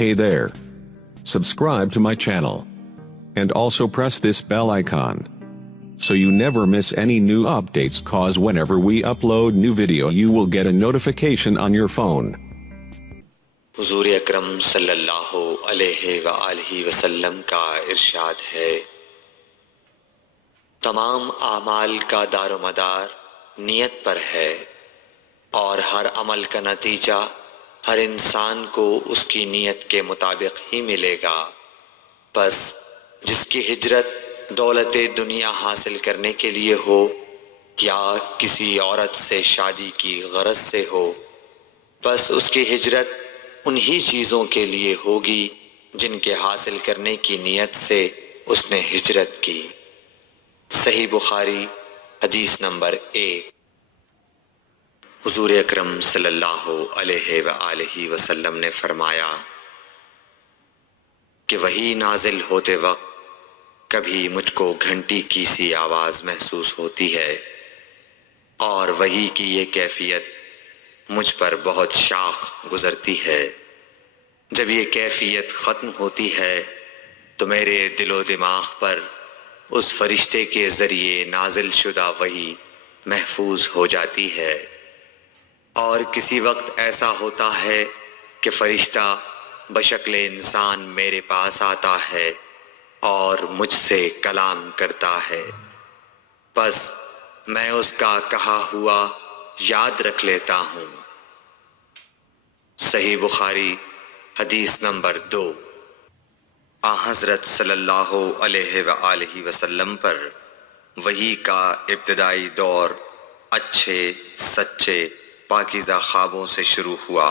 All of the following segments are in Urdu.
Hey there. Subscribe to my channel. And also press this bell icon, so you never miss any new updates, cause whenever we upload new video you will get a notification on your phone. حضور اکرم صلی اللہ علیہ وآلہ وسلم کا ارشاد ہے، تمام اعمال کا دار و مدار نیت پر ہے، اور ہر عمل کا نتیجہ ہر انسان کو اس کی نیت کے مطابق ہی ملے گا۔ پس جس کی ہجرت دولت دنیا حاصل کرنے کے لیے ہو یا کسی عورت سے شادی کی غرض سے ہو، پس اس کی ہجرت انہی چیزوں کے لیے ہوگی جن کے حاصل کرنے کی نیت سے اس نے ہجرت کی۔ صحیح بخاری حدیث نمبر 1۔ حضور اکرم صلی اللہ علیہ وآلہ وسلم نے فرمایا کہ وحی نازل ہوتے وقت کبھی مجھ کو گھنٹی کی سی آواز محسوس ہوتی ہے، اور وحی کی یہ کیفیت مجھ پر بہت شاق گزرتی ہے۔ جب یہ کیفیت ختم ہوتی ہے تو میرے دل و دماغ پر اس فرشتے کے ذریعے نازل شدہ وحی محفوظ ہو جاتی ہے، اور کسی وقت ایسا ہوتا ہے کہ فرشتہ بشکل انسان میرے پاس آتا ہے اور مجھ سے کلام کرتا ہے، پس میں اس کا کہا ہوا یاد رکھ لیتا ہوں۔ صحیح بخاری حدیث نمبر 2۔ حضرت صلی اللہ علیہ وآلہ وسلم پر وحی کا ابتدائی دور اچھے سچے پاکیزہ خوابوں سے شروع ہوا۔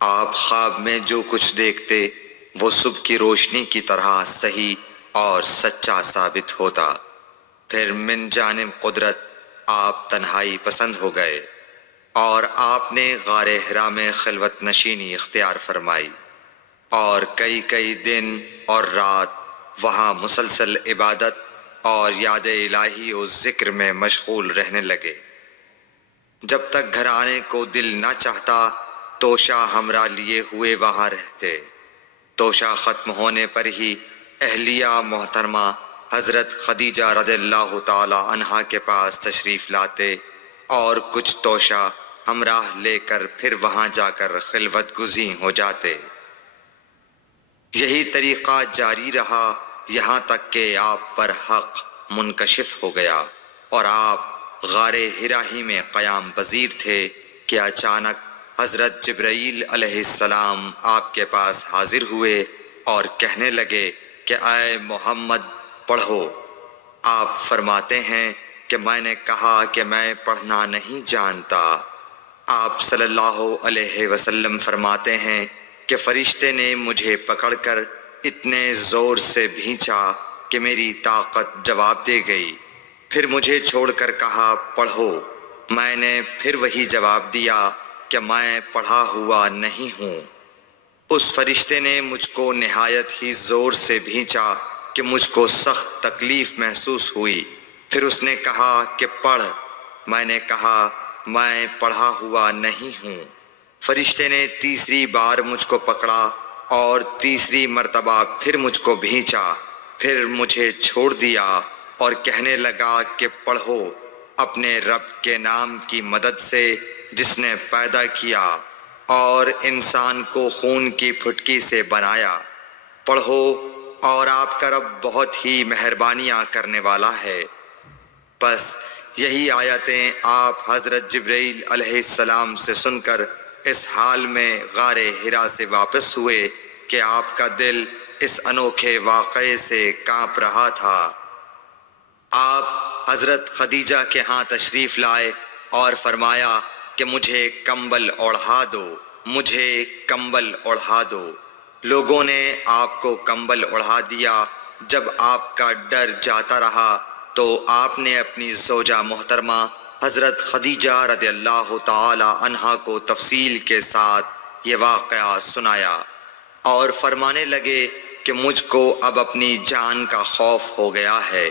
آپ خواب میں جو کچھ دیکھتے وہ صبح کی روشنی کی طرح صحیح اور سچا ثابت ہوتا۔ پھر من جانب قدرت آپ تنہائی پسند ہو گئے، اور آپ نے غار حرا میں خلوت نشینی اختیار فرمائی، اور کئی دن اور رات وہاں مسلسل عبادت اور یاد الہی و ذکر میں مشغول رہنے لگے۔ جب تک گھر آنے کو دل نہ چاہتا توشہ ہمراہ لیے ہوئے وہاں رہتے۔ توشہ ختم ہونے پر ہی اہلیہ محترمہ حضرت خدیجہ رضی اللہ تعالی عنہا کے پاس تشریف لاتے، اور کچھ توشہ ہمراہ لے کر پھر وہاں جا کر خلوت گزین ہو جاتے۔ یہی طریقہ جاری رہا یہاں تک کہ آپ پر حق منکشف ہو گیا، اور آپ غار حرا ہی میں قیام پذیر تھے کہ اچانک حضرت جبرائیل علیہ السلام آپ کے پاس حاضر ہوئے اور کہنے لگے کہ اے محمد پڑھو۔ آپ فرماتے ہیں کہ میں نے کہا کہ میں پڑھنا نہیں جانتا۔ آپ صلی اللہ علیہ وسلم فرماتے ہیں کہ فرشتے نے مجھے پکڑ کر اتنے زور سے بھینچا کہ میری طاقت جواب دے گئی، پھر مجھے چھوڑ کر کہا پڑھو۔ میں نے پھر وہی جواب دیا کہ میں پڑھا ہوا نہیں ہوں۔ اس فرشتے نے مجھ کو نہایت ہی زور سے بھینچا کہ مجھ کو سخت تکلیف محسوس ہوئی، پھر اس نے کہا کہ پڑھ۔ میں نے کہا میں پڑھا ہوا نہیں ہوں۔ فرشتے نے تیسری بار مجھ کو پکڑا اور تیسری مرتبہ پھر مجھ کو بھینچا، پھر مجھے چھوڑ دیا اور کہنے لگا کہ پڑھو اپنے رب کے نام کی مدد سے جس نے پیدا کیا اور انسان کو خون کی پھٹکی سے بنایا۔ پڑھو، اور آپ کا رب بہت ہی مہربانیاں کرنے والا ہے۔ بس یہی آیتیں آپ حضرت جبرائیل علیہ السلام سے سن کر اس حال میں غار حرا سے واپس ہوئے کہ آپ کا دل اس انوکھے واقعے سے کانپ رہا تھا۔ آپ حضرت خدیجہ کے ہاں تشریف لائے اور فرمایا کہ مجھے کمبل اوڑھا دو، مجھے کمبل اوڑھا دو۔ لوگوں نے آپ کو کمبل اوڑھا دیا۔ جب آپ کا ڈر جاتا رہا تو آپ نے اپنی زوجہ محترمہ حضرت خدیجہ رضی اللہ تعالی عنہا کو تفصیل کے ساتھ یہ واقعہ سنایا، اور فرمانے لگے کہ مجھ کو اب اپنی جان کا خوف ہو گیا ہے۔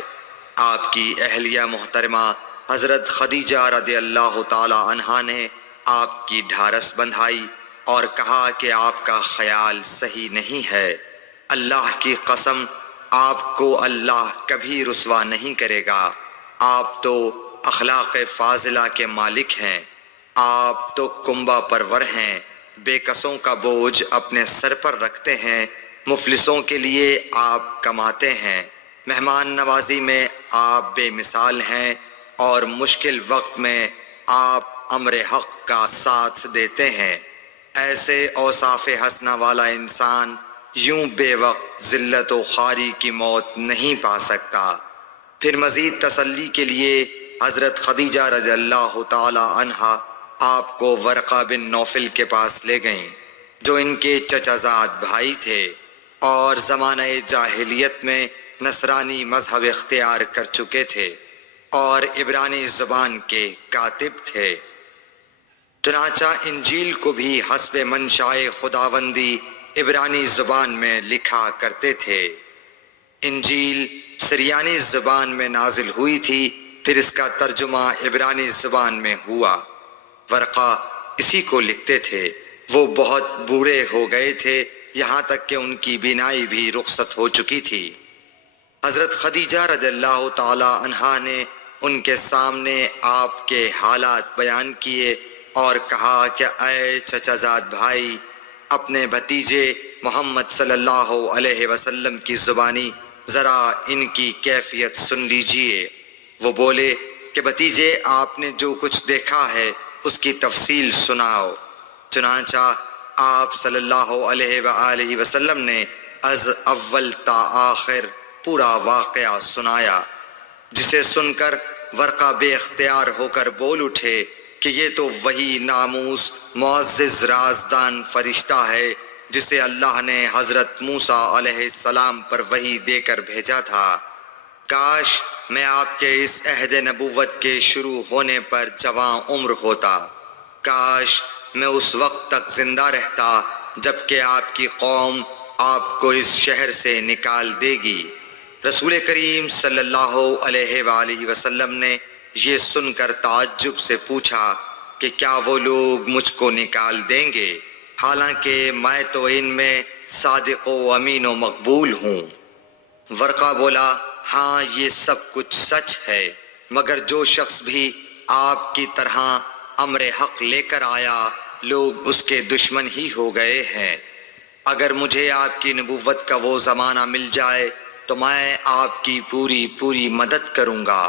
آپ کی اہلیہ محترمہ حضرت خدیجہ رضی اللہ تعالی عنہا نے آپ کی ڈھارس بندھائی اور کہا کہ آپ کا خیال صحیح نہیں ہے۔ اللہ کی قسم، آپ کو اللہ کبھی رسوا نہیں کرے گا۔ آپ تو اخلاق فاضلہ کے مالک ہیں، آپ تو کنبہ پرور ہیں، بے کسوں کا بوجھ اپنے سر پر رکھتے ہیں، مفلسوں کے لیے آپ کماتے ہیں، مہمان نوازی میں آپ بے مثال ہیں، اور مشکل وقت میں آپ امر حق کا ساتھ دیتے ہیں۔ ایسے اوصاف حسنہ والا انسان یوں بے وقت ذلت و خواری کی موت نہیں پا سکتا۔ پھر مزید تسلی کے لیے حضرت خدیجہ رضی اللہ تعالی عنہا آپ کو ورقہ بن نوفل کے پاس لے گئیں، جو ان کے چچا زاد بھائی تھے اور زمانہ جاہلیت میں نصرانی مذہب اختیار کر چکے تھے اور عبرانی زبان کے کاتب تھے۔ چنانچہ انجیل کو بھی حسب منشائے خداوندی عبرانی زبان میں لکھا کرتے تھے۔ انجیل سریانی زبان میں نازل ہوئی تھی، پھر اس کا ترجمہ عبرانی زبان میں ہوا۔ ورقہ اسی کو لکھتے تھے۔ وہ بہت بوڑھے ہو گئے تھے، یہاں تک کہ ان کی بینائی بھی رخصت ہو چکی تھی۔ حضرت خدیجہ رضی اللہ تعالی عنہا نے ان کے سامنے آپ کے حالات بیان کیے اور کہا کہ اے چچا زاد بھائی، اپنے بھتیجے محمد صلی اللہ علیہ وسلم کی زبانی ذرا ان کی کیفیت سن لیجئے۔ وہ بولے کہ بھتیجے، آپ نے جو کچھ دیکھا ہے اس کی تفصیل سناؤ۔ چنانچہ آپ صلی اللہ علیہ وآلہ وسلم نے از اول تا آخر پورا واقعہ سنایا، جسے سن کر ورقہ بے اختیار ہو کر بول اٹھے کہ یہ تو وہی ناموس معزز رازدان فرشتہ ہے جسے اللہ نے حضرت موسیٰ علیہ السلام پر وحی دے کر بھیجا تھا۔ کاش میں آپ کے اس عہد نبوت کے شروع ہونے پر جوان عمر ہوتا، کاش میں اس وقت تک زندہ رہتا جب کہ آپ کی قوم آپ کو اس شہر سے نکال دے گی۔ رسول کریم صلی اللہ علیہ وآلہ وسلم نے یہ سن کر تعجب سے پوچھا کہ کیا وہ لوگ مجھ کو نکال دیں گے، حالانکہ میں تو ان میں صادق و امین و مقبول ہوں۔ ورقہ بولا، ہاں یہ سب کچھ سچ ہے، مگر جو شخص بھی آپ کی طرح امر حق لے کر آیا لوگ اس کے دشمن ہی ہو گئے ہیں۔ اگر مجھے آپ کی نبوت کا وہ زمانہ مل جائے تو میں آپ کی پوری مدد کروں گا۔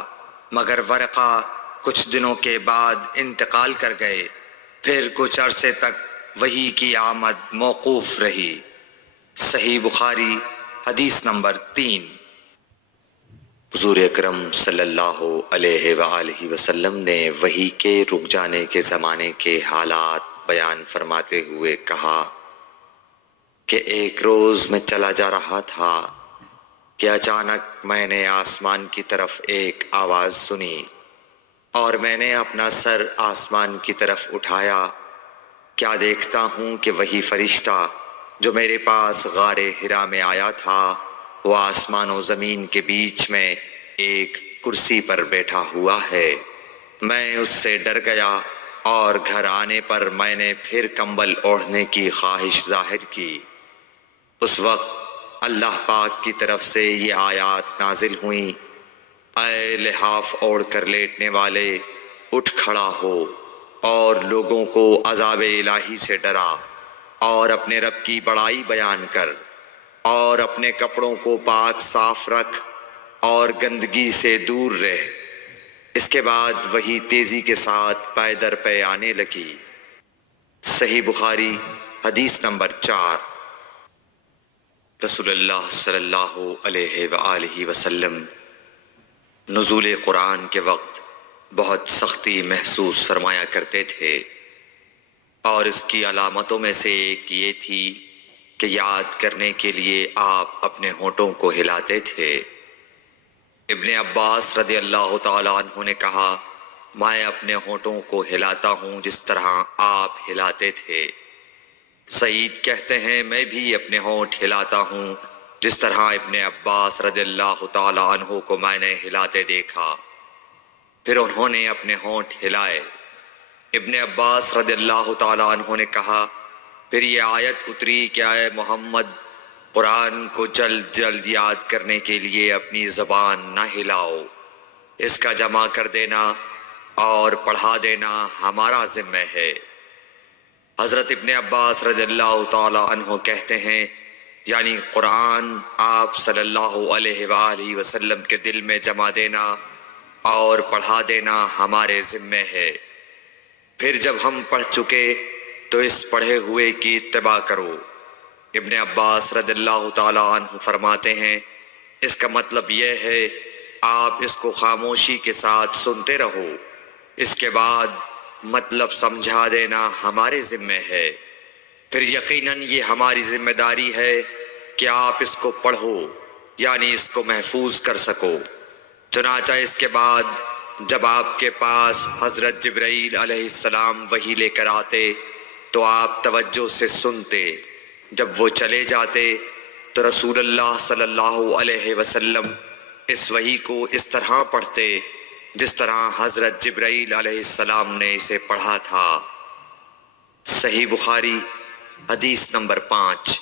مگر ورقہ کچھ دنوں کے بعد انتقال کر گئے، پھر کچھ عرصے تک وحی کی آمد موقوف رہی۔ صحیح بخاری حدیث نمبر 3۔ حضور اکرم صلی اللہ علیہ وآلہ وسلم نے وحی کے رک جانے کے زمانے کے حالات بیان فرماتے ہوئے کہا کہ ایک روز میں چلا جا رہا تھا کہ اچانک میں نے آسمان کی طرف ایک آواز سنی اور میں نے اپنا سر آسمان کی طرف اٹھایا۔ کیا دیکھتا ہوں کہ وہی فرشتہ جو میرے پاس غار حرا میں آیا تھا وہ آسمان و زمین کے بیچ میں ایک کرسی پر بیٹھا ہوا ہے۔ میں اس سے ڈر گیا اور گھر آنے پر میں نے پھر کمبل اوڑھنے کی خواہش ظاہر کی۔ اس وقت اللہ پاک کی طرف سے یہ آیات نازل ہوئیں، اے لحاف اوڑھ کر لیٹنے والے، اٹھ کھڑا ہو اور لوگوں کو عذاب الہی سے ڈرا، اور اپنے رب کی بڑائی بیان کر، اور اپنے کپڑوں کو پاک صاف رکھ اور گندگی سے دور رہ۔ اس کے بعد وہی تیزی کے ساتھ پے در پے آنے لگی۔ صحیح بخاری حدیث نمبر 4۔ رسول اللہ صلی اللہ علیہ وآلہ وسلم نزول قرآن کے وقت بہت سختی محسوس فرمایا کرتے تھے، اور اس کی علامتوں میں سے ایک یہ تھی کہ یاد کرنے کے لیے آپ اپنے ہونٹوں کو ہلاتے تھے۔ ابن عباس رضی اللہ تعالیٰ عنہ نے کہا، میں اپنے ہونٹوں کو ہلاتا ہوں جس طرح آپ ہلاتے تھے۔ سعید کہتے ہیں، میں بھی اپنے ہونٹ ہلاتا ہوں جس طرح ابن عباس رضی اللہ تعالیٰ عنہ کو میں نے ہلاتے دیکھا۔ پھر انہوں نے اپنے ہونٹ ہلائے۔ ابن عباس رضی اللہ تعالیٰ عنہ نے کہا، پھر یہ آیت اتری کہ اے محمد قرآن کو جلد جلد یاد کرنے کے لیے اپنی زبان نہ ہلاؤ، اس کا جمع کر دینا اور پڑھا دینا ہمارا ذمہ ہے۔ حضرت ابن عباس رضی اللہ تعالی عنہ کہتے ہیں یعنی قرآن آپ صلی اللہ علیہ وآلہ وسلم کے دل میں جمع دینا اور پڑھا دینا ہمارے ذمہ ہے۔ پھر جب ہم پڑھ چکے تو اس پڑھے ہوئے کی اتباع کرو۔ ابن عباس رضی اللہ تعالی عنہ فرماتے ہیں اس کا مطلب یہ ہے آپ اس کو خاموشی کے ساتھ سنتے رہو، اس کے بعد مطلب سمجھا دینا ہمارے ذمہ ہے۔ پھر یقیناً یہ ہماری ذمہ داری ہے کہ آپ اس کو پڑھو یعنی اس کو محفوظ کر سکو۔ چنانچہ اس کے بعد جب آپ کے پاس حضرت جبرائیل علیہ السلام وحی لے کر آتے تو آپ توجہ سے سنتے، جب وہ چلے جاتے تو رسول اللہ صلی اللہ علیہ وسلم اس وحی کو اس طرح پڑھتے جس طرح حضرت جبرائیل علیہ السلام نے اسے پڑھا تھا۔ صحیح بخاری حدیث نمبر 5۔